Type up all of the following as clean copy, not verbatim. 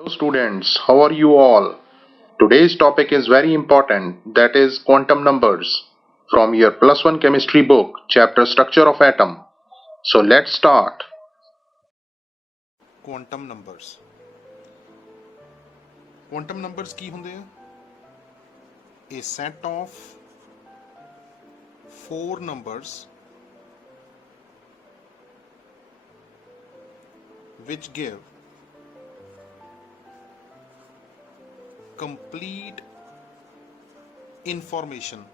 Hello students, how are you all? Today's topic is very important, that is quantum numbers from your plus 1 chemistry book, chapter structure of atom. So let's start. Quantum numbers ਕੀ ਹੁੰਦੇ ਆ? A set of 4 numbers which give complete information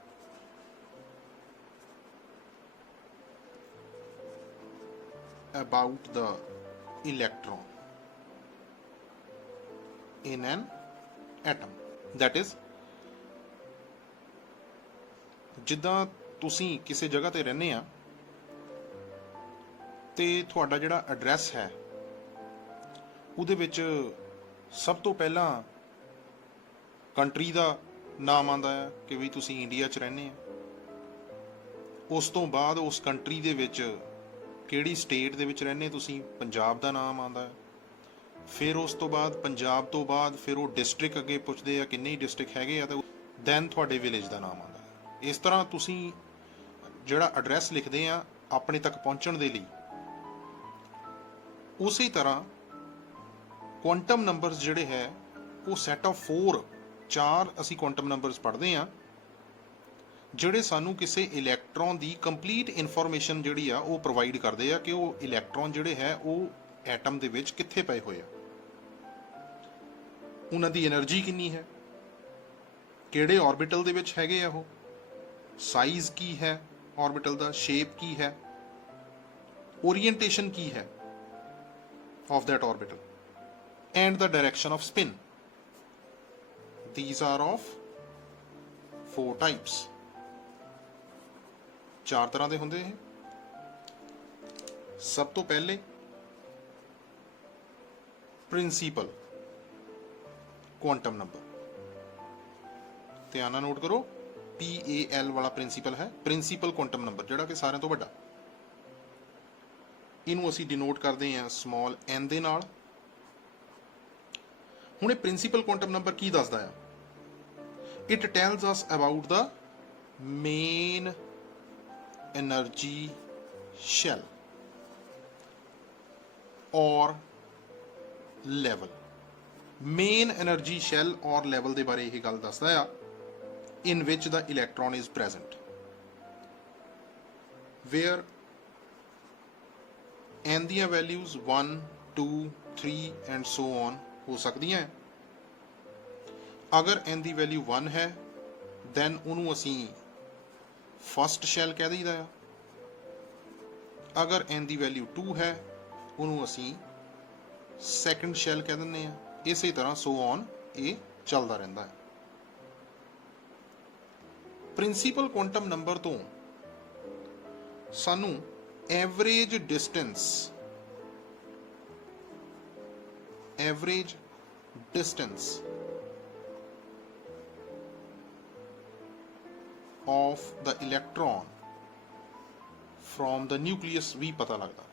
about the electron in an atom. That is, ਜਿੱਦਾਂ ਤੁਸੀਂ ਕਿਸੇ ਜਗ੍ਹਾ ਤੇ ਰਹਿੰਦੇ ਆ ਤੇ ਤੁਹਾਡਾ ਜਿਹੜਾ ਐਡਰੈਸ ਹੈ ਉਹਦੇ ਵਿੱਚ ਸਭ ਤੋਂ ਪਹਿਲਾਂ ਕੰਟਰੀ ਦਾ ਨਾਮ ਆਉਂਦਾ ਹੈ ਕਿ ਵੀ ਤੁਸੀਂ ਇੰਡੀਆ 'ਚ ਰਹਿੰਦੇ ਆ। ਉਸ ਤੋਂ ਬਾਅਦ ਉਸ ਕੰਟਰੀ ਦੇ ਵਿੱਚ ਕਿਹੜੀ ਸਟੇਟ ਦੇ ਵਿੱਚ ਰਹਿੰਦੇ ਤੁਸੀਂ, ਪੰਜਾਬ ਦਾ ਨਾਮ ਆਉਂਦਾ ਹੈ। ਫਿਰ ਉਸ ਤੋਂ ਬਾਅਦ ਪੰਜਾਬ ਤੋਂ ਬਾਅਦ ਫਿਰ ਉਹ ਡਿਸਟ੍ਰਿਕਟ ਅੱਗੇ ਪੁੱਛਦੇ ਆ ਕਿੰਨੇ ਡਿਸਟ੍ਰਿਕਟ ਹੈਗੇ ਆ, ਤਾਂ ਦੈਨ ਤੁਹਾਡੇ ਵਿਲੇਜ ਦਾ ਨਾਮ ਆਉਂਦਾ ਹੈ। ਇਸ ਤਰ੍ਹਾਂ ਤੁਸੀਂ ਜਿਹੜਾ ਐਡਰੈਸ ਲਿਖਦੇ ਆ ਆਪਣੇ ਤੱਕ ਪਹੁੰਚਣ ਦੇ ਲਈ, ਉਸੇ ਤਰ੍ਹਾਂ ਕੁਆਂਟਮ ਨੰਬਰਸ ਜਿਹੜੇ ਹੈ ਉਹ ਸੈਟ ਆਫ 4 ਅਸੀਂ ਕੁਆਂਟਮ ਨੰਬਰਸ ਪੜ੍ਹਦੇ ਆ ਜਿਹੜੇ ਸਾਨੂੰ ਕਿਸੇ ਇਲੈਕਟ੍ਰੋਨ ਦੀ ਕੰਪਲੀਟ ਇਨਫੋਰਮੇਸ਼ਨ ਜਿਹੜੀ ਆ ਉਹ ਪ੍ਰੋਵਾਈਡ ਕਰਦੇ ਆ ਕਿ ਉਹ ਇਲੈਕਟ੍ਰੋਨ ਜਿਹੜੇ ਹੈ ਉਹ ਐਟਮ ਦੇ ਵਿੱਚ ਕਿੱਥੇ ਪਏ ਹੋਏ ਆ, ਉਹਨਾਂ ਦੀ એનર્ਜੀ ਕਿੰਨੀ ਹੈ, ਕਿਹੜੇ ਆਰਬਿਟਲ ਦੇ ਵਿੱਚ ਹੈਗੇ ਆ, ਉਹ ਸਾਈਜ਼ ਕੀ ਹੈ ਆਰਬਿਟਲ ਦਾ, ਸ਼ੇਪ ਕੀ ਹੈ, ओरिएंटेशन की है of that orbital, and the direction of spin. These are of 4 types. 4 ਤਰ੍ਹਾਂ ਦੇ ਹੁੰਦੇ ਇਹ। ਸਭ ਤੋਂ ਪਹਿਲੇ ਪ੍ਰਿੰਸੀਪਲ ਕੁਆਂਟਮ ਨੰਬਰ, ਧਿਆਨ ਨਾਲ ਨੋਟ ਕਰੋ, PAL ਵਾਲਾ ਪ੍ਰਿੰਸੀਪਲ ਹੈ, ਪ੍ਰਿੰਸੀਪਲ ਕੁਆਂਟਮ ਨੰਬਰ, ਜਿਹੜਾ ਕਿ ਸਾਰਿਆਂ ਤੋਂ ਵੱਡਾ। ਇਹਨੂੰ ਅਸੀਂ ਡਿਨੋਟ ਕਰਦੇ ਹਾਂ ਸਮਾਲ n ਦੇ ਨਾਲ। ਹੁਣ ਇਹ ਪ੍ਰਿੰਸੀਪਲ ਕੁਆਂਟਮ ਨੰਬਰ ਕੀ ਦੱਸਦਾ ਆ? It tells us about the main energy shell ਔਰ ਲੈਵਲ। ਮੇਨ એનર્ਜੀ ਸ਼ੈਲ ਔਰ ਲੈਵਲ ਦੇ ਬਾਰੇ ਇਹ ਗੱਲ ਦੱਸਦਾ ਆ in which the electron is present, where n ਦੀਆਂ values 1 2 3 and so on ਹੋ ਸਕਦੀਆਂ ਹੈ। ਅਗਰ n ਦੀ ਵੈਲਿਊ 1 ਹੈ then ਉਹਨੂੰ ਅਸੀਂ ਫਸਟ ਸ਼ੈਲ ਕਹਿ ਦਈਦਾ ਆ। ਅਗਰ n ਦੀ ਵੈਲਿਊ 2 ਹੈ ਉਹਨੂੰ ਅਸੀਂ ਸੈਕੰਡ ਸ਼ੈਲ ਕਹਿ ਦਿੰਦੇ ਆ। ਇਸੇ ਤਰ੍ਹਾਂ so on ਇਹ ਚੱਲਦਾ ਰਹਿੰਦਾ ਹੈ। ਪ੍ਰਿੰਸੀਪਲ ਕੁਆਂਟਮ ਨੰਬਰ ਤੋਂ ਸਾਨੂੰ average distance of the electron from the nucleus ਵੀ ਪਤਾ ਲੱਗਦਾ,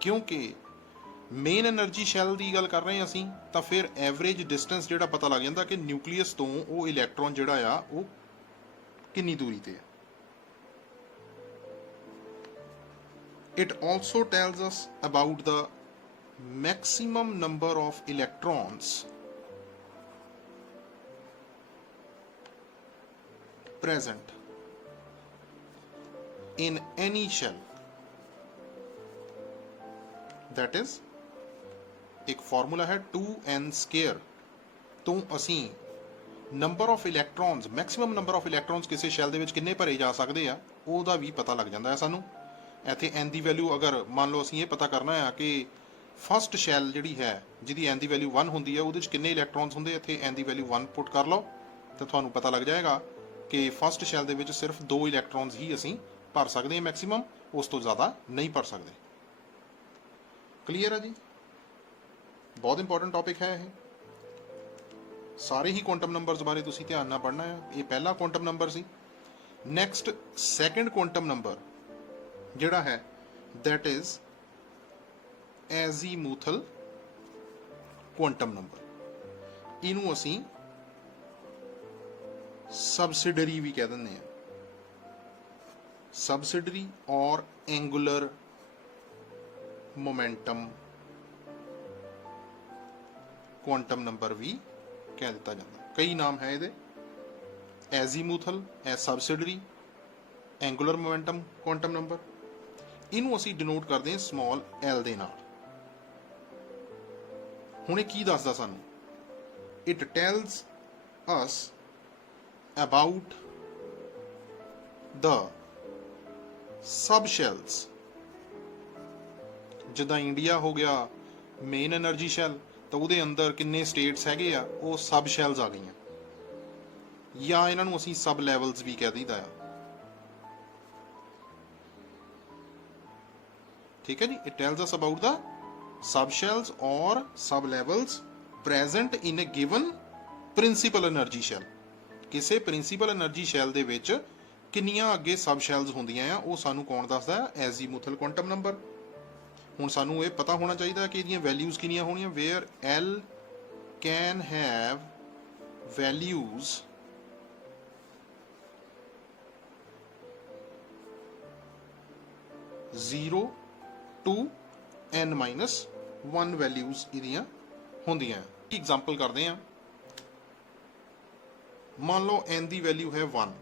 ਕਿਉਂਕਿ ਮੇਨ એનર્ਜੀ ਸ਼ੈਲ ਦੀ ਗੱਲ ਕਰ ਰਹੇ ਹਾਂ ਅਸੀਂ, ਤਾਂ ਫਿਰ ਐਵਰੇਜ ਡਿਸਟੈਂਸ ਜਿਹੜਾ ਪਤਾ ਲੱਗ ਜਾਂਦਾ ਕਿ ਨਿਊਕਲੀਅਸ ਤੋਂ ਉਹ ਇਲੈਕਟ੍ਰੋਨ ਜਿਹੜਾ ਆ ਉਹ ਕਿੰਨੀ ਦੂਰੀ ਤੇ ਹੈ। It also tells us about the maximum number of electrons present in any shell. That is, एक फॉर्मूला है 2n स्केयर ਤੋਂ ਅਸੀਂ number of electrons, maximum number of electrons ਕਿਸੇ ਸ਼ੈਲ ਦੇ ਵਿੱਚ ਕਿੰਨੇ ਭਰੇ ਜਾ ਸਕਦੇ ਆ ਉਹਦਾ ਵੀ ਪਤਾ ਲੱਗ ਜਾਂਦਾ ਹੈ ਸਾਨੂੰ। ਇੱਥੇ n ਦੀ ਵੈਲਿਊ ਅਗਰ ਮੰਨ ਲਓ ਅਸੀਂ ਇਹ ਪਤਾ ਕਰਨਾ ਆ ਕਿ ਫਸਟ ਸ਼ੈਲ ਜਿਹੜੀ ਹੈ ਜਿਹਦੀ n ਦੀ ਵੈਲਿਊ 1 ਹੁੰਦੀ ਹੈ ਉਹਦੇ ਵਿੱਚ ਕਿੰਨੇ ਇਲੈਕਟ੍ਰੋਨਸ ਹੁੰਦੇ, ਇੱਥੇ n ਦੀ ਵੈਲਿਊ 1 ਪੁੱਟ ਕਰ ਲਓ ਤਾਂ ਤੁਹਾਨੂੰ ਪਤਾ ਲੱਗ ਜਾਏਗਾ ਕਿ ਫਸਟ ਸ਼ੈਲ ਦੇ ਵਿੱਚ ਸਿਰਫ 2 ਇਲੈਕਟ੍ਰੋਨਸ ਹੀ ਅਸੀਂ ਭਰ ਸਕਦੇ ਹਾਂ ਮੈਕਸਿਮਮ, ਉਸ ਤੋਂ ਜ਼ਿਆਦਾ ਨਹੀਂ ਭਰ ਸਕਦੇ। ਕਲੀਅਰ ਹੈ ਜੀ? ਬਹੁਤ ਇੰਪੋਰਟੈਂਟ ਟੌਪਿਕ ਹੈ ਇਹ। ਸਾਰੇ ਹੀ ਕੁਆਂਟਮ ਨੰਬਰਸ ਬਾਰੇ ਤੁਸੀਂ ਧਿਆਨ ਨਾਲ ਪੜ੍ਹਨਾ ਹੈ। ਇਹ ਪਹਿਲਾ ਕੁਆਂਟਮ ਨੰਬਰ ਸੀ। ਨੈਕਸਟ ਸੈਕੰਡ ਕੁਆਂਟਮ ਨੰਬਰ ਜਿਹੜਾ ਹੈ that is azimuthal quantum number. ਇਹਨੂੰ ਅਸੀਂ ਸਬਸਿਡਰੀ ਵੀ ਕਹਿ ਦਿੰਦੇ ਆ, ਸਬਸਿਡਰੀ ਔਰ ਐਂਗੂਲਰ ਮੋਮੈਂਟਮ ਕੁਆਂਟਮ ਨੰਬਰ ਵੀ ਕਹਿ ਦਿੱਤਾ ਜਾਂਦਾ। ਕਈ ਨਾਮ ਹੈ ਇਹਦੇ, ਐਜ਼ੀਮੂਥਲ, subsidiary, angular momentum quantum number. ਇਹਨੂੰ ਅਸੀਂ ਡਿਨੋਟ ਕਰਦੇ ਹਾਂ ਸਮਾਲ ਐਲ ਦੇ ਨਾਲ। ਹੁਣ ਇਹ ਕੀ ਦੱਸਦਾ ਸਾਨੂੰ? It tells us about the sub shells. ਜਿੱਦਾਂ ਇੰਡੀਆ ਹੋ ਗਿਆ ਮੇਨ એનર્ਜੀ ਸ਼ੈਲ, ਤਾਂ ਉਹਦੇ ਅੰਦਰ ਕਿੰਨੇ ਸਟੇਟਸ ਹੈਗੇ ਆ, ਉਹ ਸਬ ਸ਼ੈਲਸ ਆ ਗਈਆਂ, ਜਾਂ ਇਹਨਾਂ ਨੂੰ ਅਸੀਂ ਸਬ ਲੈਵਲਸ ਵੀ ਕਹਿ ਦਈਦਾ ਆ। ਠੀਕ ਹੈ ਜੀ। It tells us about the sub shells ਔਰ sub levels present in a given principal energy shell. ਕਿਸੇ ਪ੍ਰਿੰਸੀਪਲ એનર્ਜੀ ਸ਼ੈਲ ਦੇ ਵਿੱਚ ਕਿੰਨੀਆਂ ਅੱਗੇ ਸਬ ਸ਼ੈਲਸ ਹੁੰਦੀਆਂ ਆ, ਉਹ ਸਾਨੂੰ ਕੌਣ ਦੱਸਦਾ ਹੈ? ਐਜ਼ੀਮੂਥਲ ਕੁਆਂਟਮ ਨੰਬਰ। ਹੁਣ ਸਾਨੂੰ ਇਹ ਪਤਾ ਹੋਣਾ ਚਾਹੀਦਾ ਕਿ ਇਹਦੀਆਂ ਵੈਲਿਊਜ਼ ਕਿੰਨੀਆਂ ਹੋਣੀਆਂ। Where L can have values zero to n-1 values ਇਹਦੀਆਂ ਹੁੰਦੀਆਂ। ਐਗਜ਼ਾਮਪਲ ਕਰਦੇ ਹਾਂ। ਮੰਨ ਲਓ n ਦੀ ਵੈਲਿਊ ਹੈ 1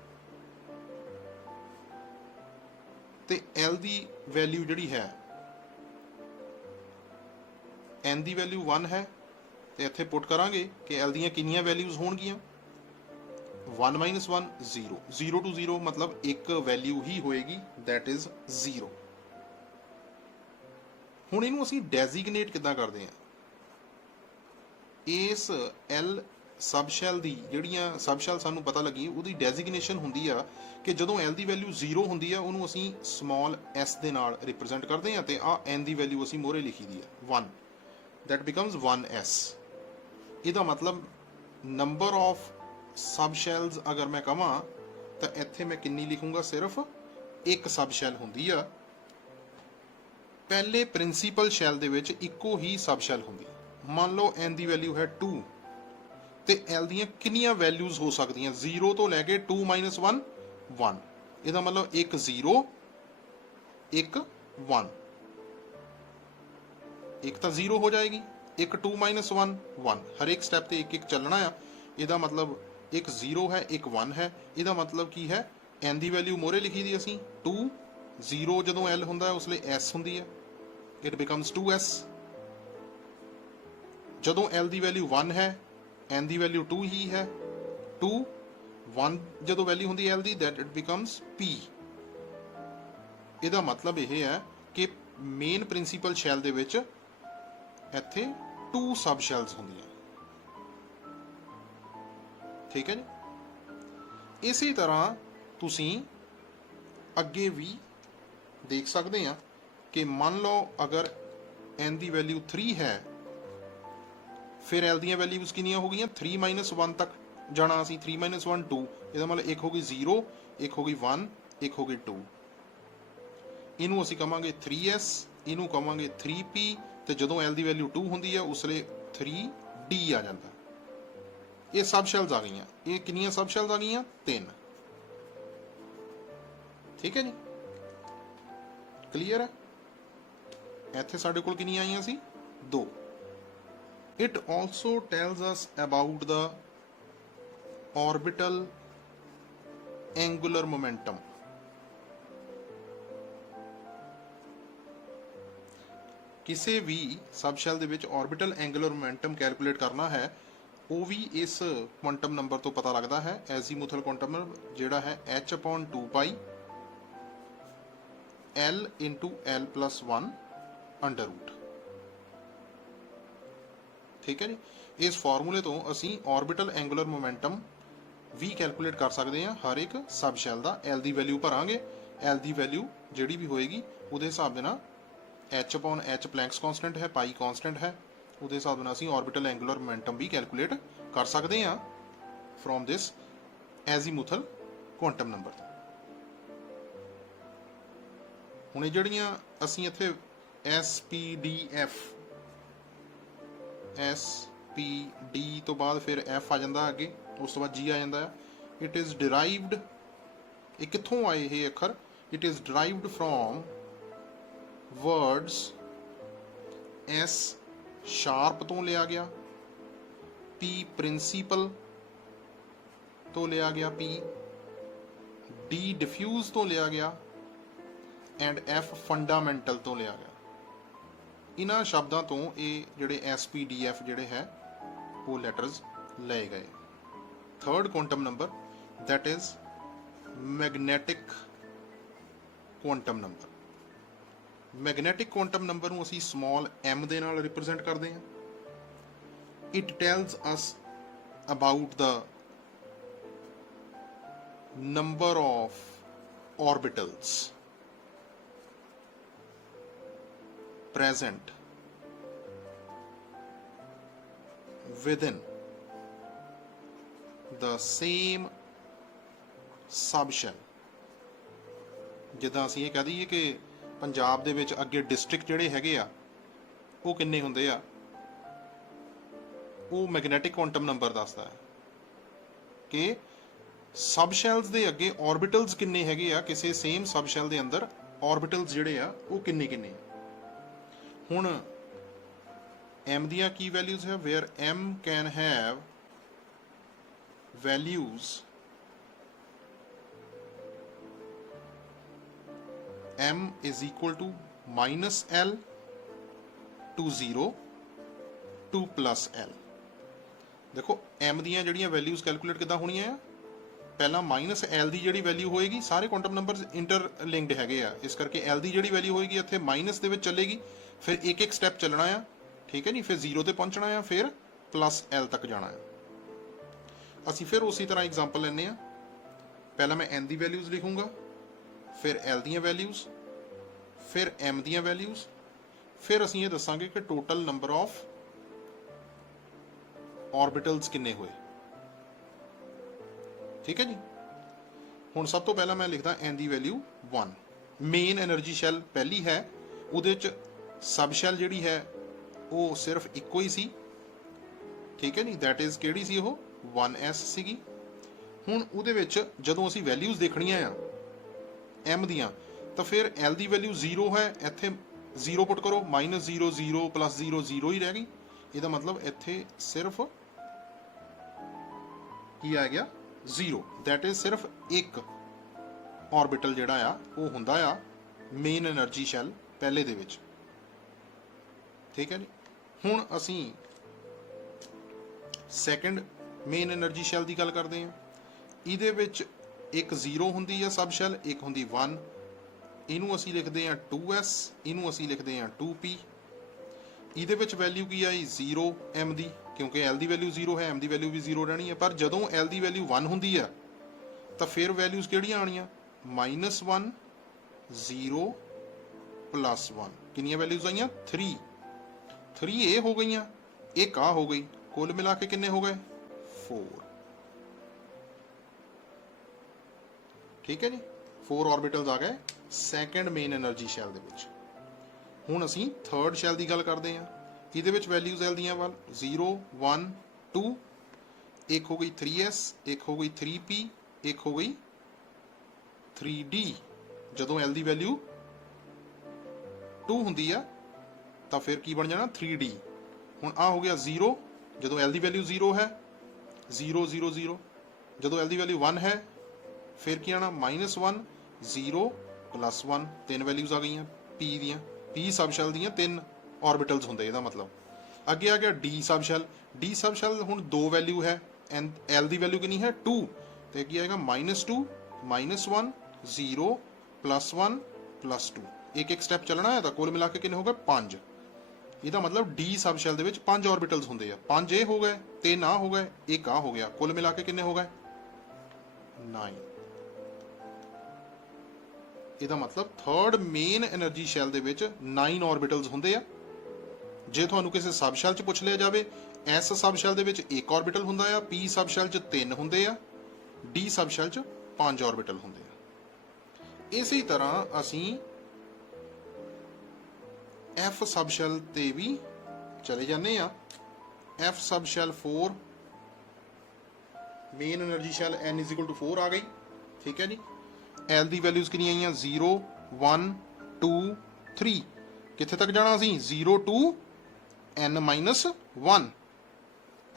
ਤੇ l ਦੀ ਵੈਲਿਊ ਜਿਹੜੀ ਹੈ, n ਦੀ ਵੈਲਿਊ 1 ਹੈ, ਤੇ ਇੱਥੇ ਪੁੱਟ ਕਰਾਂਗੇ ਕਿ l ਦੀਆਂ ਕਿੰਨੀਆਂ ਵੈਲਿਊਜ਼ ਹੋਣਗੀਆਂ। 1 - 1 0, 0 to 0 ਮਤਲਬ ਇੱਕ ਵੈਲਿਊ ਹੀ ਹੋਏਗੀ, that is 0। ਹੁਣ ਇਹਨੂੰ ਅਸੀਂ ਡੈਜ਼ਿਗਨੇਟ ਕਿੱਦਾਂ ਕਰਦੇ ਹਾਂ? ਇਸ l ਸਬ ਸ਼ੈਲ ਦੀ ਜਿਹੜੀਆਂ ਸਬ ਸ਼ੈਲ ਸਾਨੂੰ ਪਤਾ ਲੱਗੀ, ਉਹਦੀ ਡੈਜ਼ਿਗਨੇਸ਼ਨ ਹੁੰਦੀ ਆ ਕਿ ਜਦੋਂ l ਦੀ ਵੈਲਿਊ 0 ਹੁੰਦੀ ਆ, ਉਹਨੂੰ ਅਸੀਂ ਸਮਾਲ s ਦੇ ਨਾਲ ਰਿਪਰੈਜ਼ੈਂਟ ਕਰਦੇ ਹਾਂ, ਤੇ ਆ n ਦੀ ਵੈਲਿਊ ਅਸੀਂ ਮੋਹਰੇ ਲਿਖੀ ਦੀ ਆ 1, that becomes 1s। ਇਹਦਾ ਮਤਲਬ ਨੰਬਰ ਆਫ ਸਬ ਸ਼ੈਲਸ ਅਗਰ ਮੈਂ ਕਹਾਂ ਤਾਂ ਇੱਥੇ ਮੈਂ ਕਿੰਨੀ ਲਿਖੂੰਗਾ? ਸਿਰਫ ਇੱਕ ਸਬ ਸ਼ੈਲ ਹੁੰਦੀ ਆ। ਪਹਿਲੇ ਪ੍ਰਿੰਸੀਪਲ ਸ਼ੈਲ ਦੇ ਵਿੱਚ ਇੱਕੋ ਹੀ ਸਬ ਸ਼ੈਲ ਹੁੰਦੀ। ਮੰਨ ਲਓ n ਦੀ ਵੈਲਿਊ ਹੈ 2 ਤੇ l ਦੀਆਂ ਕਿੰਨੀਆਂ ਵੈਲਿਊਜ਼ ਹੋ ਸਕਦੀਆਂ? 0 ਤੋਂ ਲੈ ਕੇ 2 - 1 1। ਇਹਦਾ ਮਤਲਬ ਇੱਕ 0, ਇੱਕ 1, ਇੱਕ ਤਾਂ 0 ਹੋ ਜਾਏਗੀ, ਇੱਕ 2 - 1 1। ਹਰ ਇੱਕ ਸਟੈਪ ਤੇ ਇੱਕ ਇੱਕ ਚੱਲਣਾ ਆ। ਇਹਦਾ ਮਤਲਬ ਇੱਕ 0 ਹੈ, ਇੱਕ 1 ਹੈ। ਇਹਦਾ ਮਤਲਬ ਕੀ ਹੈ? n ਦੀ ਵੈਲਿਊ ਮੋਹਰੇ ਲਿਖੀ ਦੀ ਅਸੀਂ 2, 0 ਜਦੋਂ l ਹੁੰਦਾ ਉਸ ਲਈ s ਹੁੰਦੀ ਹੈ, ਇਟ ਬਿਕਮਸ 2s। ਜਦੋਂ l ਦੀ ਵੈਲਿਊ 1 ਹੈ, n ਦੀ ਵੈਲਿਊ 2 ਹੀ ਹੈ, 2 1 ਜਦੋਂ ਵੈਲਿਊ ਹੁੰਦੀ l the, that it becomes p। ਇਹਦਾ ਮਤਲਬ ਇਹ ਹੈ ਕਿ ਮੇਨ ਪ੍ਰਿੰਸੀਪਲ ਸ਼ੈਲ ਦੇ ਵਿੱਚ ਇੱਥੇ 2 ਸਬ ਸ਼ੈਲਸ ਹੁੰਦੀਆਂ। ਠੀਕ ਹੈ ਜੀ। ਇਸੇ ਤਰ੍ਹਾਂ ਤੁਸੀਂ ਅੱਗੇ ਵੀ ਦੇਖ ਸਕਦੇ ਆ ਕਿ ਮੰਨ ਲਓ ਅਗਰ n ਦੀ ਵੈਲਿਊ 3 ਹੈ, ਫਿਰ l ਦੀਆਂ ਵੈਲਿਊਜ਼ ਕਿੰਨੀਆਂ ਹੋ ਗਈਆਂ? 3 - 1 ਤੱਕ ਜਾਣਾ ਅਸੀਂ। 3 - 1 2। ਇਹਦਾ ਮਤਲਬ ਇੱਕ ਹੋ ਗਈ 0, ਇੱਕ ਹੋ ਗਈ 1, ਇੱਕ ਹੋ ਗਈ 2। ਇਹਨੂੰ ਅਸੀਂ ਕਵਾਂਗੇ 3s, ਇਹਨੂੰ ਕਵਾਂਗੇ 3p, ਤੇ ਜਦੋਂ l ਦੀ ਵੈਲਿਊ 2 ਹੁੰਦੀ ਹੈ ਉਸ ਲਈ 3d ਆ ਜਾਂਦਾ। ਇਹ ਸਬ ਸ਼ੈਲਸ ਆ ਗਈਆਂ। ਇਹ ਕਿੰਨੀਆਂ ਸਬ ਸ਼ੈਲਸ ਆ ਗਈਆਂ? 3। ਠੀਕ ਹੈ ਜੀ, ਕਲੀਅਰ ਹੈ? ਇੱਥੇ ਸਾਡੇ ਕੋਲ ਕਿੰਨੀਆਂ ਆਈਆਂ ਸੀ? 2। It also tells us about the orbital angular momentum। ਕਿਸੇ ਵੀ ਸਬ ਸ਼ੈਲ ਦੇ ਵਿੱਚ orbital angular momentum ਕੈਲਕੂਲੇਟ ਕਰਨਾ ਹੈ, ਉਹ ਵੀ ਇਸ ਕੁਆਂਟਮ ਨੰਬਰ ਤੋਂ ਪਤਾ ਲੱਗਦਾ ਹੈ। ਐਜ਼ੀਮੂਥਲ ਕੁਆਂਟਮ ਨੰਬਰ ਜਿਹੜਾ ਹੈ h/2π l × l+1 √। ਠੀਕ ਹੈ ਜੀ। ਇਸ ਫਾਰਮੂਲੇ ਤੋਂ ਅਸੀਂ ਆਰਬਿਟਲ ਐਂਗੂਲਰ ਮੋਮੈਂਟਮ ਵੀ ਕੈਲਕੂਲੇਟ ਕਰ ਸਕਦੇ ਹਾਂ ਹਰ ਇੱਕ ਸਬ ਸ਼ੈਲ ਦਾ। l ਦੀ ਵੈਲਿਊ ਭਰਾਂਗੇ, l ਦੀ ਵੈਲਿਊ ਜਿਹੜੀ ਵੀ ਹੋਏਗੀ ਉਹਦੇ ਹਿਸਾਬ ਦੇ ਨਾਲ h/h ਪਲੈਂਕਸ ਕਾਂਸਟੈਂਟ ਹੈ, ਪਾਈ ਕਾਂਸਟੈਂਟ ਹੈ, ਉਹਦੇ ਹਿਸਾਬ ਨਾਲ ਅਸੀਂ ਆਰਬਿਟਲ ਐਂਗੂਲਰ ਮੋਮੈਂਟਮ ਵੀ ਕੈਲਕੂਲੇਟ ਕਰ ਸਕਦੇ ਹਾਂ ਫਰੋਮ ਦਿਸ ਐਜ਼ੀਮੂਥਲ ਕੁਆਂਟਮ ਨੰਬਰ। ਹੁਣ ਇਹ ਜਿਹੜੀਆਂ ਅਸੀਂ ਇੱਥੇ SPDF S P D ਤੋਂ ਬਾਅਦ ਫਿਰ F ਆ ਜਾਂਦਾ ਅੱਗੇ, ਉਸ ਤੋਂ ਬਾਅਦ G ਆ ਜਾਂਦਾ ਹੈ। ਇਟ ਇਜ਼ ਡਿਰਾਈਵਡ, ਇਹ ਕਿੱਥੋਂ ਆਏ ਇਹ ਅੱਖਰ? It is derived from words S sharp ਤੋਂ ਲਿਆ ਗਿਆ, P ਪ੍ਰਿੰਸੀਪਲ ਤੋਂ ਲਿਆ ਗਿਆ, P D ਡਿਫਿਊਜ਼ ਤੋਂ ਲਿਆ ਗਿਆ ਐਂਡ F ਫੰਡਾਮੈਂਟਲ ਤੋਂ ਲਿਆ ਗਿਆ। ਇਹਨਾਂ ਸ਼ਬਦਾਂ ਤੋਂ ਇਹ ਜਿਹੜੇ SPDF ਜਿਹੜੇ ਹੈ ਉਹ ਲੈਟਰਸ ਲਏ ਗਏ। Third quantum number that is magnetic quantum number. Magnetic quantum number ਨੂੰ ਅਸੀਂ ਸਮਾਲ m ਦੇ ਨਾਲ ਰਿਪਰੈਜ਼ੈਂਟ ਕਰਦੇ ਹਾਂ। it tells us about the number of orbitals present within the same subshell। ਜਿੱਦਾਂ ਅਸੀਂ ਇਹ ਕਹਿ ਦਈਏ ਕਿ ਪੰਜਾਬ ਦੇ ਵਿੱਚ ਅੱਗੇ ਡਿਸਟ੍ਰਿਕਟ ਜਿਹੜੇ ਹੈਗੇ ਆ ਉਹ ਕਿੰਨੇ ਹੁੰਦੇ ਆ, ਉਹ ਮੈਗਨੈਟਿਕ ਕੁਆਂਟਮ ਨੰਬਰ ਦੱਸਦਾ ਹੈ ਕਿ ਸਬਸ਼ੈਲਸ ਦੇ ਅੱਗੇ ਆਰਬਿਟਲਸ ਕਿੰਨੇ ਹੈਗੇ ਆ, ਕਿਸੇ ਸੇਮ ਸਬਸ਼ੈਲ ਦੇ ਅੰਦਰ ਆਰਬਿਟਲਸ ਜਿਹੜੇ ਆ ਉਹ ਕਿੰਨੇ ਕਿੰਨੇ। ਹੁਣ m ਦੀਆਂ ਕੀ ਵੈਲਿਊਜ਼ ਹੈ, where m can have values m is equal to -l to 0 to +l। ਦੇਖੋ m ਦੀਆਂ ਜਿਹੜੀਆਂ ਵੈਲਿਊਜ਼ ਕੈਲਕੂਲੇਟ ਕਿੱਦਾਂ ਹੋਣੀਆਂ ਆ, ਪਹਿਲਾਂ -l ਦੀ ਜਿਹੜੀ ਵੈਲਿਊ ਹੋਏਗੀ, ਸਾਰੇ ਕੁਆਂਟਮ ਨੰਬਰਸ ਇੰਟਰਲਿੰਕਡ ਹੈਗੇ ਆ, ਇਸ ਕਰਕੇ l ਦੀ ਜਿਹੜੀ ਵੈਲਿਊ ਹੋਏਗੀ ਇੱਥੇ ਮਾਈਨਸ ਦੇ ਵਿੱਚ ਚੱਲੇਗੀ, ਫਿਰ ਇੱਕ ਇੱਕ ਸਟੈਪ ਚੱਲਣਾ ਆ, ਠੀਕ ਹੈ ਜੀ, ਫਿਰ 0 ਤੇ ਪਹੁੰਚਣਾ ਆ, ਫਿਰ +l ਤੱਕ ਜਾਣਾ ਆ। ਅਸੀਂ ਫਿਰ ਉਸੇ ਤਰ੍ਹਾਂ ਐਗਜ਼ਾਮਪਲ ਲੈਂਦੇ ਆ। ਪਹਿਲਾਂ ਮੈਂ n ਦੀ ਵੈਲਿਊਜ਼ ਲਿਖੂੰਗਾ, ਫਿਰ l ਦੀਆਂ ਵੈਲਿਊਜ਼, ਫਿਰ m ਦੀਆਂ ਵੈਲਿਊਜ਼, ਫਿਰ ਅਸੀਂ ਇਹ ਦੱਸਾਂਗੇ ਕਿ ਟੋਟਲ ਨੰਬਰ ਆਫ ਆਰਬਿਟਲਸ ਕਿੰਨੇ ਹੋਏ, ਠੀਕ ਹੈ ਜੀ। ਹੁਣ ਸਭ ਤੋਂ ਪਹਿਲਾਂ ਮੈਂ ਲਿਖਦਾ n ਦੀ ਵੈਲਿਊ 1। ਮੇਨ એનર્ਜੀ ਸ਼ੈਲ ਪਹਿਲੀ ਹੈ, ਉਹਦੇ ਵਿੱਚ ਸਬ ਸ਼ੈਲ ਜਿਹੜੀ ਹੈ ਉਹ ਸਿਰਫ ਇੱਕੋ ਹੀ ਸੀ, ਠੀਕ ਹੈ ਜੀ, ਦੈਟ ਇਜ਼ ਕਿਹੜੀ ਸੀ ਉਹ 1s ਸੀਗੀ। ਹੁਣ ਉਹਦੇ ਵਿੱਚ ਜਦੋਂ ਅਸੀਂ ਵੈਲਿਊਜ਼ ਦੇਖਣੀਆਂ ਆ m ਦੀਆਂ, ਤਾਂ ਫਿਰ l ਦੀ ਵੈਲਿਊ 0 ਹੈ, ਇੱਥੇ 0 ਪੁੱਟ ਕਰੋ, -0 0 +0 0 ਹੀ ਰਹਿ ਗਈ। ਇਹਦਾ ਮਤਲਬ ਇੱਥੇ ਸਿਰਫ ਕੀ ਆ ਗਿਆ 0, ਦੈਟ ਇਜ਼ ਸਿਰਫ ਇੱਕ ਆਰਬਿਟਲ ਜਿਹੜਾ ਆ ਉਹ ਹੁੰਦਾ ਆ ਮੇਨ એનર્ਜੀ ਸ਼ੈਲ ਪਹਿਲੇ ਦੇ ਵਿੱਚ, ਠੀਕ ਹੈ ਜੀ। ਹੁਣ ਅਸੀਂ ਸੈਕੰਡ ਮੇਨ એનર્ਜੀ ਸ਼ੈਲ ਦੀ ਗੱਲ ਕਰਦੇ ਹਾਂ। ਇਹਦੇ ਵਿੱਚ ਇੱਕ 0 ਹੁੰਦੀ ਹੈ ਸਬ ਸ਼ੈਲ, ਇੱਕ ਹੁੰਦੀ 1। ਇਹਨੂੰ ਅਸੀਂ ਲਿਖਦੇ ਹਾਂ 2s, ਇਹਨੂੰ ਅਸੀਂ ਲਿਖਦੇ ਹਾਂ 2p। ਇਹਦੇ ਵਿੱਚ ਵੈਲਿਊ ਕੀ ਆਈ 0 m ਦੀ, ਕਿਉਂਕਿ l ਦੀ ਵੈਲਿਊ 0 ਹੈ, m ਦੀ ਵੈਲਿਊ ਵੀ 0 ਰਹਿਣੀ ਹੈ। ਪਰ ਜਦੋਂ l ਦੀ ਵੈਲਿਊ 1 ਹੁੰਦੀ ਆ ਤਾਂ ਫਿਰ ਵੈਲਿਊਜ਼ ਕਿਹੜੀਆਂ ਆਣੀਆਂ, -1 0 +1। ਕਿੰਨੀਆਂ ਵੈਲਿਊਜ਼ ਆਈਆਂ 3 ਇਹ ਹੋ ਗਈਆਂ, ਇੱਕ ਆ ਹੋ ਗਈ, ਕੁੱਲ ਮਿਲਾ ਕੇ ਕਿੰਨੇ ਹੋ ਗਏ 4, ਠੀਕ ਹੈ ਜੀ। 4 ਆਰਬਿਟਲਸ ਆ ਗਏ ਸੈਕੰਡ ਮੇਨ એનર્ਜੀ ਸ਼ੈਲ ਦੇ ਵਿੱਚ। ਹੁਣ ਅਸੀਂ ਥਰਡ ਸ਼ੈਲ ਦੀ ਗੱਲ ਕਰਦੇ ਹਾਂ। ਇਹਦੇ ਵਿੱਚ ਵੈਲਿਊਜ਼ l ਦੀਆਂ ਵੱਲ 0 1 2, ਇੱਕ ਹੋ ਗਈ 3s, ਇੱਕ ਹੋ ਗਈ 3p, ਇੱਕ ਹੋ ਗਈ 3d। ਜਦੋਂ l ਦੀ ਵੈਲਿਊ 2 ਹੁੰਦੀ ਆ ਤਾਂ ਫਿਰ ਕੀ ਬਣ ਜਾਣਾ 3d। ਹੁਣ ਆ ਹੋ ਗਿਆ 0, ਜਦੋਂ l ਦੀ ਵੈਲਿਊ 0 ਹੈ 0 0 0। ਜਦੋਂ l ਦੀ ਵੈਲਿਊ 1 ਹੈ ਫਿਰ ਕੀ ਆਣਾ -1 0 +1। ਤਿੰਨ ਵੈਲਿਊਜ਼ ਆ ਗਈਆਂ p ਦੀਆਂ, p ਸਬ ਸ਼ੈਲ ਦੀਆਂ 3 ਆਰਬਿਟਲਸ ਹੁੰਦੇ। ਇਹਦਾ ਮਤਲਬ ਅੱਗੇ ਆ ਗਿਆ d ਸਬ ਸ਼ੈਲ। d ਸਬ ਸ਼ੈਲ ਹੁਣ 2 ਵੈਲਿਊ ਹੈ, l ਦੀ ਵੈਲਿਊ ਕਿੰਨੀ ਹੈ 2, ਤੇ ਕੀ ਆਏਗਾ -2 -1 0 +1 +2। ਇੱਕ ਇੱਕ ਸਟੈਪ ਚੱਲਣਾ ਹੈ ਤਾਂ ਕੁੱਲ ਮਿਲਾ ਕੇ ਕਿੰਨੇ ਹੋ ਗਏ 5। ਇਹਦਾ ਮਤਲਬ d ਸਬ ਸ਼ੈਲ ਦੇ ਵਿੱਚ 5 ਆਰਬਿਟਲਸ ਹੁੰਦੇ ਆ। 5 ਇਹ ਹੋ ਗਏ, 3 ਆ ਹੋ ਗਏ, ਇੱਕ ਆ ਹੋ ਗਿਆ, ਕੁੱਲ ਮਿਲਾ ਕੇ ਕਿੰਨੇ ਹੋ ਗਏ 9। ਇਹਦਾ ਮਤਲਬ ਥਰਡ ਮੇਨ એનર્ਜੀ ਸ਼ੈਲ ਦੇ ਵਿੱਚ 9 ਆਰਬਿਟਲਸ ਹੁੰਦੇ ਆ। ਜੇ ਤੁਹਾਨੂੰ ਕਿਸੇ ਸਬ ਸ਼ੈਲ 'ਚ ਪੁੱਛ ਲਿਆ ਜਾਵੇ, s ਸਬ ਸ਼ੈਲ ਦੇ ਵਿੱਚ ਇੱਕ ਆਰਬਿਟਲ ਹੁੰਦਾ ਆ, p ਸਬ ਸ਼ੈਲ 'ਚ 3 ਹੁੰਦੇ ਆ, d ਸਬ ਸ਼ੈਲ 'ਚ 5 ਆਰਬਿਟਲ ਹੁੰਦੇ ਆ। ਇਸੇ ਤਰ੍ਹਾਂ ਅਸੀਂ f ਸਬ ਸ਼ੈਲ ਤੇ ਵੀ ਚਲੇ ਜਾਂਦੇ ਆ। F sub shell 4, main energy shell n is equal to 4 आ गई। ठीक है जी। L ਦੀ ਵੈਲਿਊਜ਼ ਕਿੰਨੀਆਂ ਆਈਆਂ 0 1 2 3, ਕਿੱਥੇ ਤੱਕ ਜਾਣਾ ਅਸੀਂ 0 to n minus 1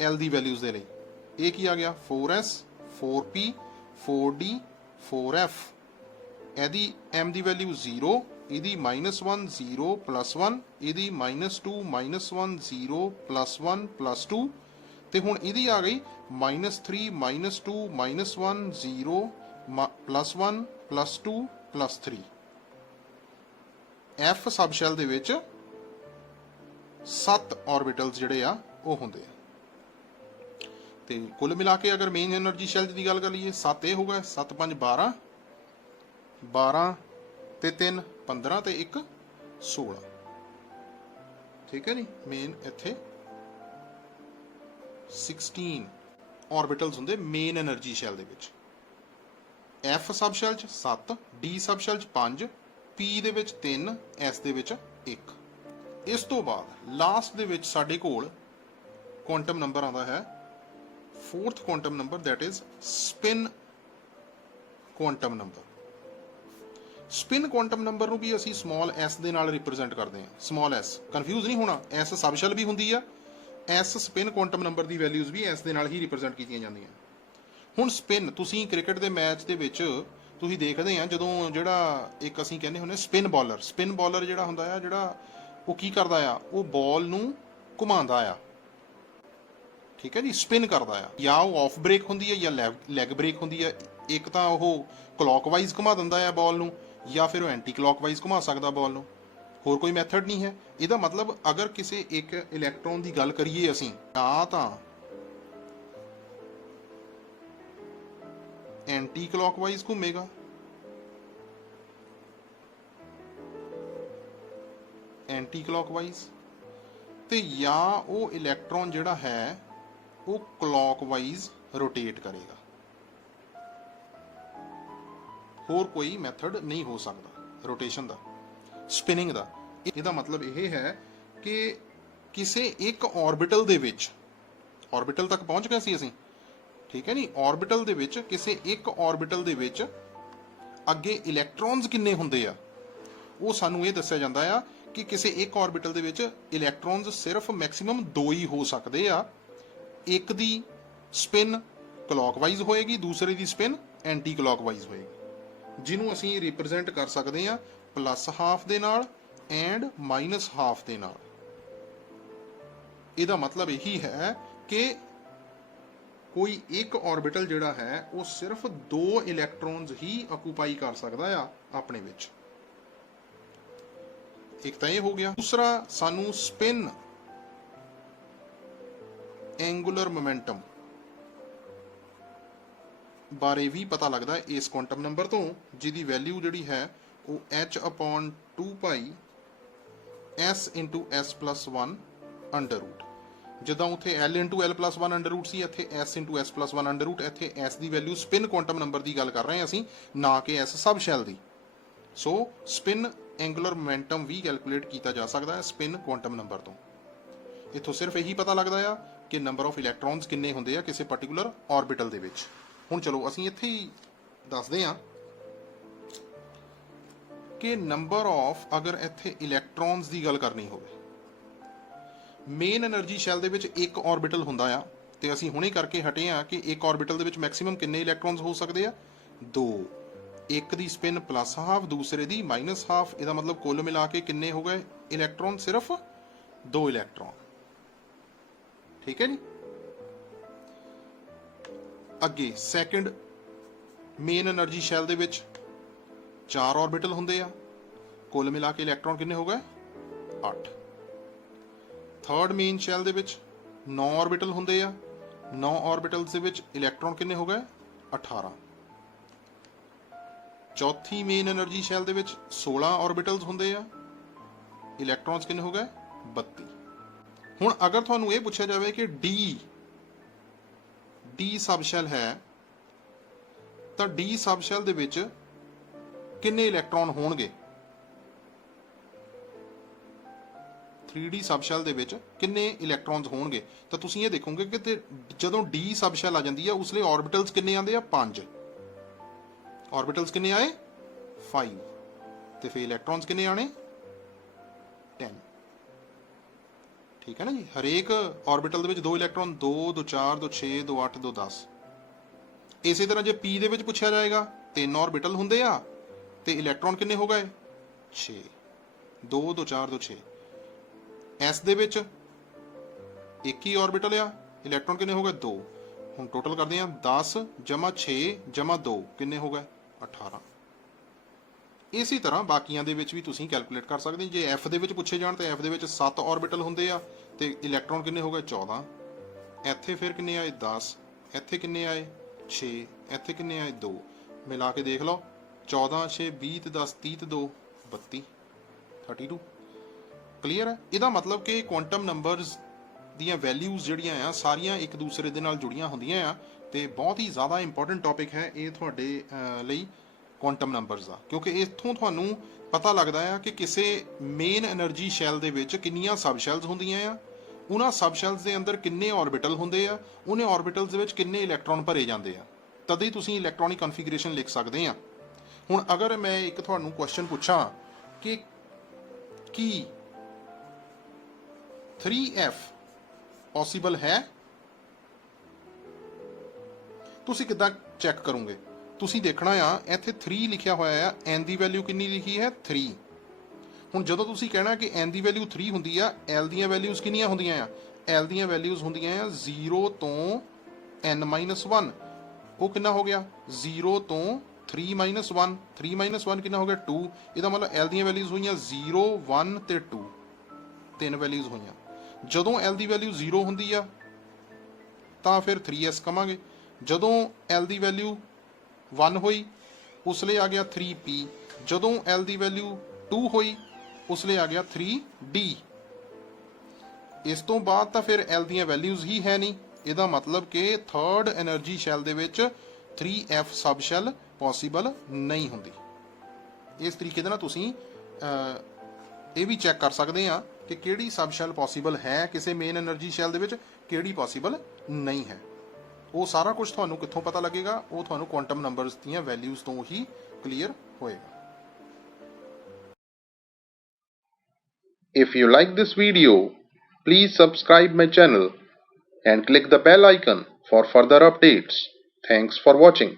L the values ਦੇ ਲਈ। ਇਹ ਕੀ ਆ ਗਿਆ 4s 4p 4d 4f। ਇਹਦੀ m ਦੀ ਵੈਲਿਊ 0, ਇਹਦੀ -1 0 +1, ਇਹਦੀ -2 -1 0 +1 +2, ਤੇ ਹੁਣ ਇਹਦੀ ਆ ਗਈ -3 -2 -1 0 +1 +2 +3। F ਸਬ ਸ਼ੈਲ ਦੇ ਵਿੱਚ 7 ऑर्बिटल्स ਜਿਹੜੇ ਆ ਉਹ ਹੁੰਦੇ ਆ। ਤੇ ਕੁੱਲ ਮਿਲਾ ਕੇ ਅਗਰ ਮੇਨ એનર્ਜੀ ਸ਼ੈਲ ਦੀ ਗੱਲ ਕਰ ਲਈਏ 7 ਇਹ ਹੋਗਾ 7 5 12 12 ਤੇ 3 15 ਤੇ 1 16। ਠੀਕ ਹੈ ਜੀ। ਮੇਨ ਇੱਥੇ 16 ऑर्बिटल्स ਹੁੰਦੇ ਮੇਨ એનર્ਜੀ ਸ਼ੈਲ ਦੇ ਵਿੱਚ। F ਸਬ ਸ਼ੈਲ ਚ 7, D ਸਬ ਸ਼ੈਲ ਚ 5, P ਦੇ ਵਿੱਚ 3, S ਦੇ ਵਿੱਚ 1। ਇਸ ਤੋਂ ਬਾਅਦ ਲਾਸਟ ਦੇ ਵਿੱਚ ਸਾਡੇ ਕੋਲ ਕੁਆਂਟਮ ਨੰਬਰ ਆਉਂਦਾ ਹੈ 4th quantum number, that is spin quantum number. Spin quantum number ਨੂੰ ਵੀ ਅਸੀਂ ਸਮਾਲ s ਦੇ ਨਾਲ ਰਿਪਰੈਜ਼ੈਂਟ ਕਰਦੇ ਹਾਂ। ਸਮਾਲ s ਕਨਫਿਊਜ਼ ਨਹੀਂ ਹੋਣਾ, s ਸਬ ਸ਼ੈਲ ਵੀ ਹੁੰਦੀ ਆ, s ਸਪਿਨ ਕੁਆਂਟਮ ਨੰਬਰ ਦੀ ਵੈਲਿਊਜ਼ ਵੀ s ਦੇ ਨਾਲ ਹੀ ਰਿਪਰੈਜ਼ੈਂਟ ਕੀਤੀਆਂ ਜਾਂਦੀਆਂ। ਹੁਣ ਸਪਿਨ ਤੁਸੀਂ ਕ੍ਰਿਕਟ ਦੇ ਮੈਚ ਦੇ ਵਿੱਚ ਤੁਸੀਂ ਦੇਖਦੇ ਆ ਜਦੋਂ ਜਿਹੜਾ ਇੱਕ ਅਸੀਂ ਕਹਿੰਦੇ ਹੁੰਦੇ ਸਪਿਨ ਬਾਲਰ ਜਿਹੜਾ ਹੁੰਦਾ ਆ, ਜਿਹੜਾ ਉਹ ਕੀ ਕਰਦਾ ਆ, ਉਹ ਬਾਲ ਨੂੰ ਘੁਮਾਉਂਦਾ ਆ। ਠੀਕ ਹੈ ਜੀ। ਸਪਿਨ ਕਰਦਾ ਆ, ਜਾਂ ਉਹ ਆਫ ਬ੍ਰੇਕ ਹੁੰਦੀ ਹੈ ਜਾਂ ਲੈਗ ਬ੍ਰੇਕ ਹੁੰਦੀ ਹੈ। ਇੱਕ ਤਾਂ ਉਹ ਕਲੌਕਵਾਈਜ਼ ਘੁਮਾ ਦਿੰਦਾ ਆ ਬਾਲ ਨੂੰ, ਜਾਂ ਫਿਰ ਉਹ ਐਂਟੀ ਕਲੌਕਵਾਈਜ਼ ਘੁਮਾ ਸਕਦਾ ਬਾਲ ਨੂੰ। ਹੋਰ ਕੋਈ ਮੈਥਡ ਨਹੀਂ ਹੈ। ਇਹਦਾ ਮਤਲਬ ਅਗਰ ਕਿਸੇ ਇੱਕ ਇਲੈਕਟ੍ਰੋਨ ਦੀ ਗੱਲ ਕਰੀਏ ਅਸੀਂ, ਤਾਂ ਐਂਟੀ ਕਲੌਕਵਾਈਜ਼ ਘੁੰਮੇਗਾ, ਐਂਟੀ ਕਲੌਕਵਾਈਜ਼, ਤੇ ਜਾਂ ਉਹ ਇਲੈਕਟ੍ਰੋਨ ਜਿਹੜਾ ਹੈ ਉਹ ਕਲੌਕਵਾਈਜ਼ ਰੋਟੇਟ ਕਰੇਗਾ। ਹੋਰ ਕੋਈ ਮੈਥਡ ਨਹੀਂ ਹੋ ਸਕਦਾ ਰੋਟੇਸ਼ਨ ਦਾ, ਸਪਿਨਿੰਗ ਦਾ। ਇਹਦਾ ਮਤਲਬ ਇਹ ਹੈ ਕਿ ਕਿਸੇ ਇੱਕ ਆਰਬਿਟਲ ਦੇ ਵਿੱਚ, ਆਰਬਿਟਲ ਤੱਕ ਪਹੁੰਚ ਗਏ ਸੀ ਅਸੀਂ। ਠੀਕ ਹੈ ਨੀ। ਆਰਬਿਟਲ ਦੇ ਵਿੱਚ, ਕਿਸੇ ਇੱਕ ਆਰਬਿਟਲ ਦੇ ਵਿੱਚ ਅੱਗੇ ਇਲੈਕਟ੍ਰੋਨਸ ਕਿੰਨੇ ਹੁੰਦੇ ਆ ਉਹ ਸਾਨੂੰ ਇਹ ਦੱਸਿਆ ਜਾਂਦਾ ਆ ਕਿ ਕਿਸੇ ਇੱਕ ਆਰਬਿਟਲ ਦੇ ਵਿੱਚ ਇਲੈਕਟ੍ਰੋਨਸ ਸਿਰਫ ਮੈਕਸਿਮਮ 2 ਹੀ ਹੋ ਸਕਦੇ ਆ। ਇੱਕ ਦੀ ਸਪਿਨ ਕਲੌਕਵਾਈਜ਼ ਹੋਏਗੀ, ਦੂਸਰੇ ਦੀ ਸਪਿਨ ਐਂਟੀ ਕਲੌਕਵਾਈਜ਼ ਹੋਏਗੀ, ਜਿਹਨੂੰ ਅਸੀਂ ਰਿਪਰੈਜ਼ੈਂਟ ਕਰ ਸਕਦੇ ਆ +½ ਦੇ ਨਾਲ ਐਂਡ -½ ਦੇ ਨਾਲ। ਇਹਦਾ ਮਤਲਬ ਇਹੀ ਹੈ ਕਿ ਕੋਈ ਇੱਕ ਆਰਬਿਟਲ ਜਿਹੜਾ ਹੈ ਉਹ ਸਿਰਫ 2 ਇਲੈਕਟ੍ਰੋਨਸ ਹੀ ਆਕੂਪਾਈ ਕਰ ਸਕਦਾ ਆ ਆਪਣੇ ਵਿੱਚ। ਇੱਕ ਤਾਂ ਇਹ ਹੋ ਗਿਆ। ਦੂਸਰਾ, ਸਾਨੂੰ ਸਪਿਨ ਐਂਗੂਲਰ ਮੋਮੈਂਟਮ ਬਾਰੇ ਵੀ ਪਤਾ ਲੱਗਦਾ ਇਸ ਕੁਆਂਟਮ ਨੰਬਰ ਤੋਂ, ਜਿਹਦੀ ਵੈਲਿਊ ਜਿਹੜੀ ਹੈ ਉਹ h/2π s × s+1 √। ਜਦੋਂ ਉੱਥੇ l × l+1 √ ਸੀ, ਇੱਥੇ s × s+1 √। ਇੱਥੇ s ਦੀ ਵੈਲਿਊ ਸਪਿਨ ਕੁਆਂਟਮ ਨੰਬਰ ਦੀ ਗੱਲ ਕਰ ਰਹੇ ਹਾਂ ਅਸੀਂ, ਨਾ ਕਿ s ਸਬ ਸ਼ੈਲ ਦੀ। ਸੋ ਸਪਿਨ ਐਂਗੂਲਰ ਮੋਮੈਂਟਮ ਵੀ ਕੈਲਕੂਲੇਟ ਕੀਤਾ ਜਾ ਸਕਦਾ ਹੈ ਸਪਿਨ ਕੁਆਂਟਮ ਨੰਬਰ ਤੋਂ। ਇੱਥੋਂ ਸਿਰਫ ਇਹੀ ਪਤਾ ਲੱਗਦਾ ਆ ਕਿ ਨੰਬਰ ਆਫ ਇਲੈਕਟ੍ਰੋਨਸ ਕਿੰਨੇ ਹੁੰਦੇ ਆ ਕਿਸੇ ਪਾਰਟਿਕੂਲਰ ਆਰਬਿਟਲ ਦੇ ਵਿੱਚ। ਹੁਣ ਚਲੋ ਅਸੀਂ ਇੱਥੇ ਹੀ ਦੱਸਦੇ ਹਾਂ ਕਿ ਨੰਬਰ ਆਫ, ਅਗਰ ਇੱਥੇ ਇਲੈਕਟ੍ਰੋਨਸ ਦੀ ਗੱਲ ਕਰਨੀ ਹੋਵੇ, ਮੇਨ એનર્ਜੀ ਸ਼ੈਲ ਦੇ ਵਿੱਚ ਇੱਕ ਆਰਬਿਟਲ ਹੁੰਦਾ ਆ, ਤੇ ਅਸੀਂ ਹੁਣੇ ਕਰਕੇ ਹਟੇ ਆ ਕਿ ਇੱਕ ਆਰਬਿਟਲ ਦੇ ਵਿੱਚ ਮੈਕਸਿਮਮ ਕਿੰਨੇ ਇਲੈਕਟ੍ਰੋਨਸ ਹੋ ਸਕਦੇ ਆ 2। ਇੱਕ ਦੀ ਸਪਿਨ +½ ਦੂਸਰੇ ਦੀ -½ ਇਹਦਾ ਮਤਲਬ ਕੁੱਲ ਮਿਲਾ ਕੇ ਕਿੰਨੇ ਹੋ ਗਏ ਇਲੈਕਟ੍ਰੋਨ? ਸਿਰਫ 2 ਇਲੈਕਟ੍ਰੋਨ। ਠੀਕ ਹੈ ਜੀ। ਅੱਗੇ ਸੈਕੰਡ ਮੇਨ એનર્ਜੀ ਸ਼ੈਲ ਦੇ ਵਿੱਚ 4 ਆਰਬਿਟਲ ਹੁੰਦੇ ਆ, ਕੁੱਲ ਮਿਲਾ ਕੇ ਇਲੈਕਟ੍ਰੋਨ ਕਿੰਨੇ ਹੋ ਗਏ 8। ਥਰਡ ਮੇਨ ਸ਼ੈਲ ਦੇ ਵਿੱਚ 9 ਆਰਬਿਟਲ ਹੁੰਦੇ ਆ, 9 ਆਰਬਿਟਲਸ ਦੇ ਵਿੱਚ ਇਲੈਕਟ੍ਰੋਨ ਕਿੰਨੇ ਹੋ ਗਏ 18। ਚੌਥੀ ਮੇਨ એનર્ਜੀ ਸ਼ੈਲ ਦੇ ਵਿੱਚ 16 ਆਰਬਿਟਲਸ ਹੁੰਦੇ ਆ, ਇਲੈਕਟ੍ਰੋਨਸ ਕਿੰਨੇ ਹੋ ਗਏ 32। ਹੁਣ ਅਗਰ ਤੁਹਾਨੂੰ ਇਹ ਪੁੱਛਿਆ ਜਾਵੇ ਕਿ ਡੀ ਸਬ ਸ਼ੈਲ ਹੈ, ਤਾਂ ਡੀ ਸਬ ਸ਼ੈਲ ਦੇ ਵਿੱਚ ਕਿੰਨੇ ਇਲੈਕਟ੍ਰੋਨ ਹੋਣਗੇ? 3D ਸਬ ਸ਼ੈਲ ਦੇ ਵਿੱਚ ਕਿੰਨੇ ਇਲੈਕਟ੍ਰੋਨਸ ਹੋਣਗੇ। ਤਾਂ ਤੁਸੀਂ ਇਹ ਦੇਖੋਗੇ ਕਿ ਤੇ ਜਦੋਂ D ਸਬ ਸ਼ੈਲ ਆ ਜਾਂਦੀ ਆ ਉਸ ਲਈ ਆਰਬਿਟਲਸ ਕਿੰਨੇ ਆਉਂਦੇ ਆ 5 ਆਰਬਿਟਲਸ ਕਿੰਨੇ ਆਏ 5 ਤੇ ਫਿਰ ਇਲੈਕਟ੍ਰੋਨਸ ਕਿੰਨੇ ਆਣੇ 10। ਠੀਕ ਹੈ ਨਾ ਜੀ, ਹਰੇਕ ਆਰਬਿਟਲ ਦੇ ਵਿੱਚ 2 ਇਲੈਕਟ੍ਰੋਨ 2 2 4 2 6 2 8 2 10। ਇਸੇ ਤਰ੍ਹਾਂ ਜੇ P ਦੇ ਵਿੱਚ ਪੁੱਛਿਆ ਜਾਏਗਾ 3 ਆਰਬਿਟਲ ਹੁੰਦੇ ਆ ਤੇ ਇਲੈਕਟ੍ਰੋਨ ਕਿੰਨੇ ਹੋ ਗਏ 6 2 2 4 2 6। S ਦੇ ਵਿੱਚ ਇੱਕ ਹੀ ਆਰਬਿਟਲ ਆ ਇਲੈਕਟ੍ਰੋਨ ਕਿੰਨੇ ਹੋ ਗਏ 2। ਹੁਣ ਟੋਟਲ ਕਰਦੇ ਆ 10 ਜਮਾ 6 ਜਮਾ 2 ਕਿੰਨੇ ਹੋ ਗਏ 18। ਇਸੇ ਤਰ੍ਹਾਂ ਬਾਕੀਆਂ ਦੇ ਵਿੱਚ ਵੀ ਤੁਸੀਂ ਕੈਲਕੂਲੇਟ ਕਰ ਸਕਦੇ ਜੇ F ਦੇ ਵਿੱਚ ਪੁੱਛੇ ਜਾਣ ਤਾਂ F ਦੇ ਵਿੱਚ 7 ਆਰਬਿਟਲ ਹੁੰਦੇ ਆ ਤੇ ਇਲੈਕਟ੍ਰੋਨ ਕਿੰਨੇ ਹੋ ਗਏ 14। ਇੱਥੇ ਫਿਰ ਕਿੰਨੇ ਆਏ 10, ਇੱਥੇ ਕਿੰਨੇ ਆਏ 6, ਇੱਥੇ ਕਿੰਨੇ ਆਏ 2। ਮਿਲਾ ਕੇ ਦੇਖ ਲਓ 14 6 20 ਤੇ 10 30 ਤੇ 2 32 32। ਕਲੀਅਰ ਹੈ। ਇਹਦਾ ਮਤਲਬ ਕਿ ਕੁਆਂਟਮ ਨੰਬਰਸ ਦੀਆਂ ਵੈਲਿਊਜ਼ ਜਿਹੜੀਆਂ ਆ ਸਾਰੀਆਂ ਇੱਕ ਦੂਸਰੇ ਦੇ ਨਾਲ ਜੁੜੀਆਂ ਹੁੰਦੀਆਂ ਆ ਤੇ ਬਹੁਤ ਹੀ ਜ਼ਿਆਦਾ ਇੰਪੋਰਟੈਂਟ ਟੌਪਿਕ ਹੈ ਇਹ ਤੁਹਾਡੇ ਲਈ ਕੁਆਂਟਮ ਨੰਬਰਸ ਦਾ, ਕਿਉਂਕਿ ਇੱਥੋਂ ਤੁਹਾਨੂੰ ਪਤਾ ਲੱਗਦਾ ਆ ਕਿ ਕਿਸੇ ਮੇਨ એનર્ਜੀ ਸ਼ੈਲ ਦੇ ਵਿੱਚ ਕਿੰਨੀਆਂ ਸਬ ਸ਼ੈਲਸ ਹੁੰਦੀਆਂ ਆ, ਉਹਨਾਂ ਸਬ ਸ਼ੈਲਸ ਦੇ ਅੰਦਰ ਕਿੰਨੇ ਆਰਬਿਟਲ ਹੁੰਦੇ ਆ, ਉਹਨੇ ਆਰਬਿਟਲਸ ਦੇ ਵਿੱਚ ਕਿੰਨੇ ਇਲੈਕਟ੍ਰੋਨ ਭਰੇ ਜਾਂਦੇ ਆ, ਤਦ ਹੀ ਤੁਸੀਂ ਇਲੈਕਟ੍ਰੋਨਿਕ ਕਨਫੀਗਰੇਸ਼ਨ ਲਿਖ ਸਕਦੇ ਆ। ਹੁਣ ਅਗਰ ਮੈਂ ਇੱਕ ਤੁਹਾਨੂੰ ਕੁਐਸਚਨ ਪੁੱਛਾਂ ਕਿ ਕੀ 3F ਪੋਸੀਬਲ ਹੈ, ਤੁਸੀਂ ਕਿੱਦਾਂ ਚੈੱਕ ਕਰੋਗੇ। ਤੁਸੀਂ ਦੇਖਣਾ ਆ ਇੱਥੇ 3 ਲਿਖਿਆ ਹੋਇਆ ਆ, n ਦੀ ਵੈਲਿਊ ਕਿੰਨੀ ਲਿਖੀ ਹੈ 3। ਹੁਣ ਜਦੋਂ ਤੁਸੀਂ ਕਹਿਣਾ ਕਿ n ਦੀ ਵੈਲਿਊ 3 ਹੁੰਦੀ ਆ, l ਦੀਆਂ ਵੈਲਿਊਜ਼ ਕਿੰਨੀਆਂ ਹੁੰਦੀਆਂ ਆ, l ਦੀਆਂ ਵੈਲਿਊਜ਼ ਹੁੰਦੀਆਂ ਆ 0 ਤੋਂ n-1। ਉਹ ਕਿੰਨਾ ਹੋ ਗਿਆ 0 ਤੋਂ 3-1, 3-1 ਕਿੰਨਾ ਹੋ ਗਿਆ 2। ਇਹਦਾ ਮਤਲਬ l ਦੀਆਂ ਵੈਲਿਊਜ਼ ਹੋਈਆਂ 0 1 ਤੇ 2, 3 ਵੈਲਿਊਜ਼ ਹੋਈਆਂ। ਜਦੋਂ l ਦੀ ਵੈਲਿਊ 0 ਹੁੰਦੀ ਆ ਤਾਂ ਫਿਰ 3s ਕਵਾਂਗੇ, ਜਦੋਂ l ਦੀ ਵੈਲਿਊ 1 ਹੋਈ ਉਸ ਲਈ ਆ ਗਿਆ 3p, ਜਦੋਂ l ਦੀ ਵੈਲਿਊ 2 ਹੋਈ ਉਸ ਲਈ ਆ ਗਿਆ 3d। ਇਸ ਤੋਂ ਬਾਅਦ ਤਾਂ ਫਿਰ l ਦੀਆਂ ਵੈਲਿਊਜ਼ ਹੀ ਹੈ ਨਹੀਂ, ਇਹਦਾ ਮਤਲਬ ਕਿ ਥਰਡ એનર્ਜੀ ਸ਼ੈਲ ਦੇ ਵਿੱਚ 3f ਸਬ ਸ਼ੈਲ ਪੋਸੀਬਲ ਨਹੀਂ ਹੁੰਦੀ। ਇਸ ਤਰੀਕੇ ਦੇ ਨਾਲ ਤੁਸੀਂ ਇਹ ਵੀ ਚੈੱਕ ਕਰ ਸਕਦੇ ਆ ਕਿ ਕਿਹੜੀ ਸਬ ਸ਼ੈਲ ਪੋਸੀਬਲ ਹੈ ਕਿਸੇ ਮੇਨ એનર્ਜੀ ਸ਼ੈਲ ਦੇ ਵਿੱਚ, ਕਿਹੜੀ ਪੋਸੀਬਲ ਨਹੀਂ ਹੈ। ਉਹ ਸਾਰਾ ਕੁਝ ਤੁਹਾਨੂੰ ਕਿੱਥੋਂ ਪਤਾ ਲੱਗੇਗਾ, ਉਹ ਤੁਹਾਨੂੰ ਕੁਆਂਟਮ ਨੰਬਰਸ ਦੀਆਂ ਵੈਲਿਊਜ਼ ਤੋਂ ਹੀ ਕਲੀਅਰ ਹੋਏਗਾ। If you like this video, please subscribe my channel and click the bell icon for further updates. Thanks for watching.